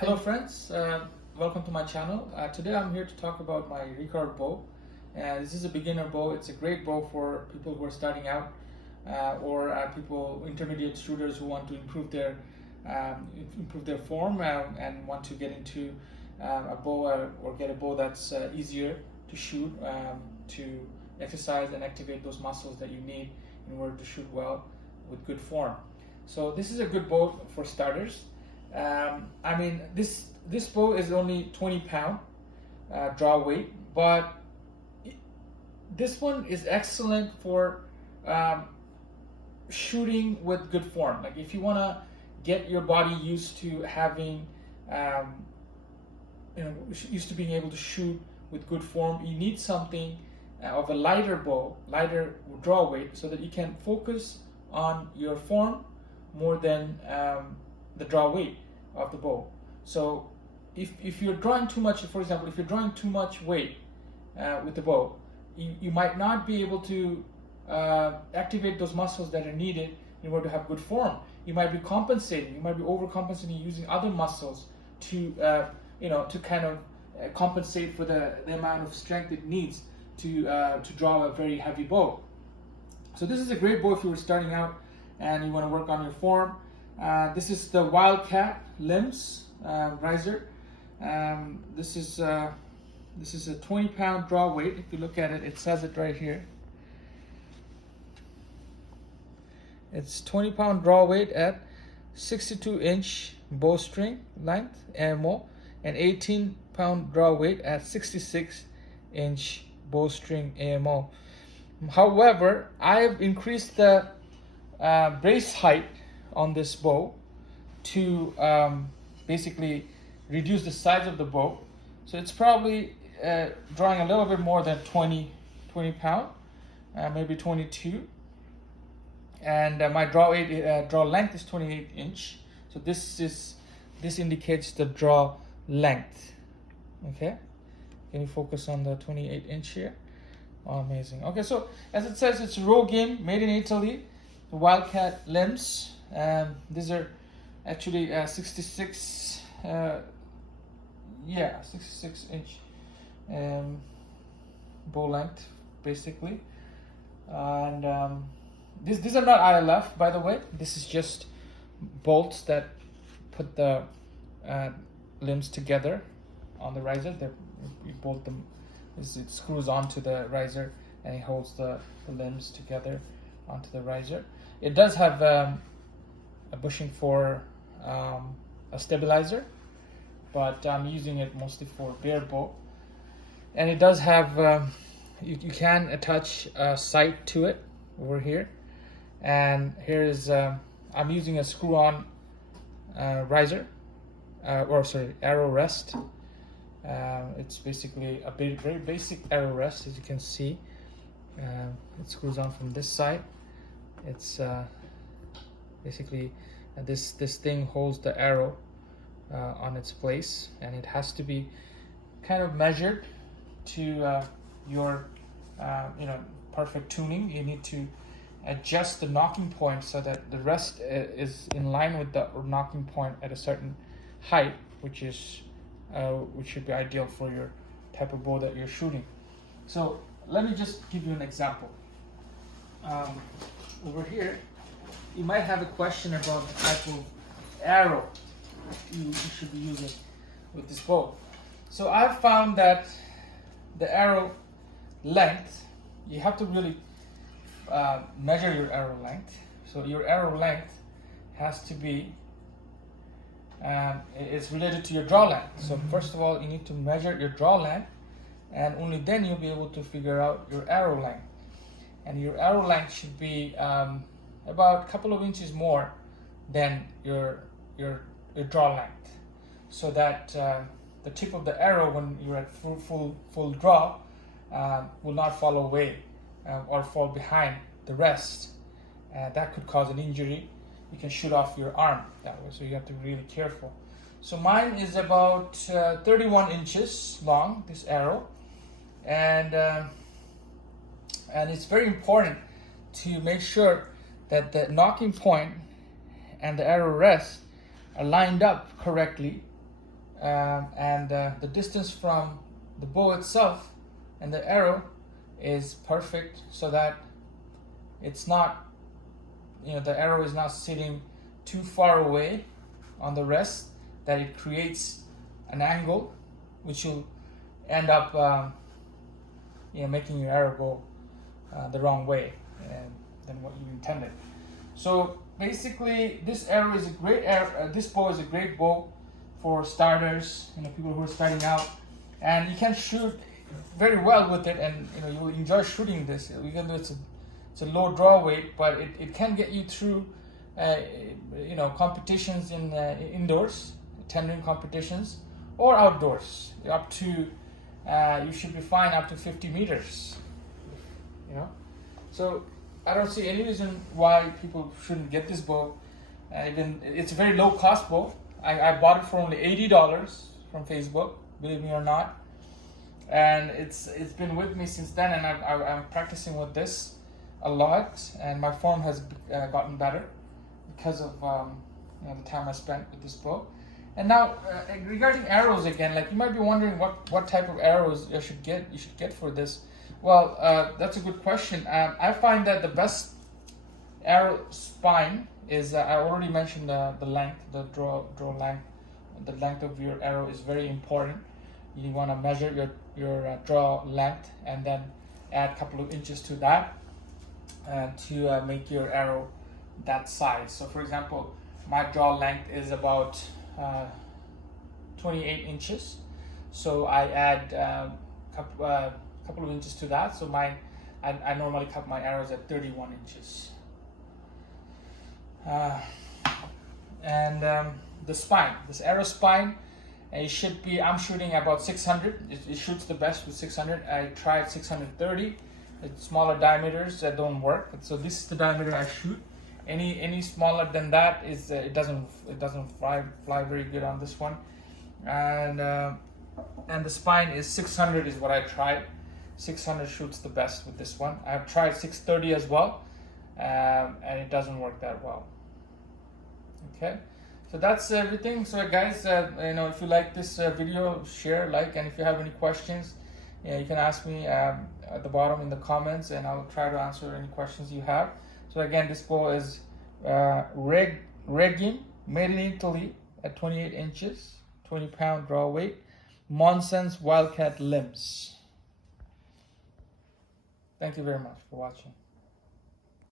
Hello friends, welcome to my channel. Today I'm here to talk about my Recurve bow. This is a beginner bow. It's a great bow for people who are starting out or people, intermediate shooters who want to improve their form and want to get into a bow or get a bow that's easier to shoot, to exercise and activate those muscles that you need in order to shoot well with good form. So this is a good bow for starters. This bow is only 20 pound draw weight, but this one is excellent for shooting with good form. Like if you want to get your body used to having, used to being able to shoot with good form, you need something of a lighter bow, lighter draw weight, so that you can focus on your form more than the draw weight of the bow. So if you're drawing too much, for example, if you're drawing too much weight with the bow, you might not be able to activate those muscles that are needed in order to have good form. You might be compensating, you might be overcompensating using other muscles to kind of compensate for the amount of strength it needs to draw a very heavy bow. So this is a great bow if you were starting out and you want to work on your form. This is the Wildcat limbs riser. This is a 20 pound draw weight. If you look at it, it says it right here. It's 20 pound draw weight at 62 inch bowstring length ammo, and 18 pound draw weight at 66 inch bowstring ammo. However, I've increased the brace height on this bow to basically reduce the size of the bow. So it's probably drawing a little bit more than 20 pound, maybe 22. And my draw length is 28 inch. So this indicates the draw length. Okay, can you focus on the 28 inch here? Oh, amazing. Okay, so as it says, it's Rogaine, made in Italy. The Wildcat limbs. These are actually 66 inch bow length basically, and these are not ILF, by the way. This is just bolts that put the limbs together on the riser. You bolt them, it screws onto the riser and it holds the limbs together onto the riser. It does have a bushing for a stabilizer, but I'm using it mostly for bare bow. And it does have you can attach a sight to it over here, and here is I'm using a screw-on riser arrow rest. It's basically a very basic arrow rest, as you can see. It screws on from this side. It's basically this thing holds the arrow on its place, and it has to be kind of measured to your perfect tuning. You need to adjust the knocking point so that the rest is in line with the knocking point at a certain height, which should be ideal for your type of bow that you're shooting. So let me just give you an example. Over here, you might have a question about the type of arrow you should be using with this bow. So I've found that the arrow length, you have to really measure your arrow length. So your arrow length has to be it's related to your draw length. So first of all, you need to measure your draw length, and only then you'll be able to figure out your arrow length. And your arrow length should be about a couple of inches more than your draw length, so that the tip of the arrow, when you're at full draw, will not fall away or fall behind the rest. That could cause an injury. You can shoot off your arm that way, so you have to be really careful. So mine is about 31 inches long, this arrow, and it's very important to make sure that the knocking point and the arrow rest are lined up correctly and the distance from the bow itself and the arrow is perfect, so that it's not, the arrow is not sitting too far away on the rest, that it creates an angle which will end up making your arrow go the wrong way than what you intended. So basically, this arrow is a great this bow is a great bow for starters, people who are starting out, and you can shoot very well with it, and you will enjoy shooting this. Even though it's a low draw weight, but it can get you through competitions in indoors, tendering competitions, or outdoors. Up to you should be fine up to 50 meters. So I don't see any reason why people shouldn't get this bow. Even it's a very low cost bow. I bought it for only $80 from Facebook, believe me or not, and it's been with me since then, and I'm practicing with this a lot, and my form has gotten better because of the time I spent with this bow. And now regarding arrows again, you might be wondering what type of arrows you should get for this. Well, that's a good question. I find that the best arrow spine is, I already mentioned the length, the draw length. The length of your arrow is very important. You want to measure your draw length and then add a couple of inches to that to make your arrow that size. So for example, my draw length is about 28 inches. So I add a couple of inches to that. So I normally cut my arrows at 31 inches. And the spine, this arrow spine, it should be, I'm shooting about 600. It shoots the best with 600. I tried 630. It's smaller diameters that don't work. So this is the diameter I shoot. Any smaller than that is it doesn't fly very good on this one. And the spine is 600 is what I tried. 600 shoots the best with this one. I've tried 630 as well, and it doesn't work that well. Okay, so that's everything. So guys, if you like this video, share, like, and if you have any questions, you can ask me at the bottom in the comments, and I'll try to answer any questions you have. So again, this bow is Recurve, made in Italy, at 28 inches, 20-pound draw weight, Monden's Wildcat limbs. Thank you very much for watching.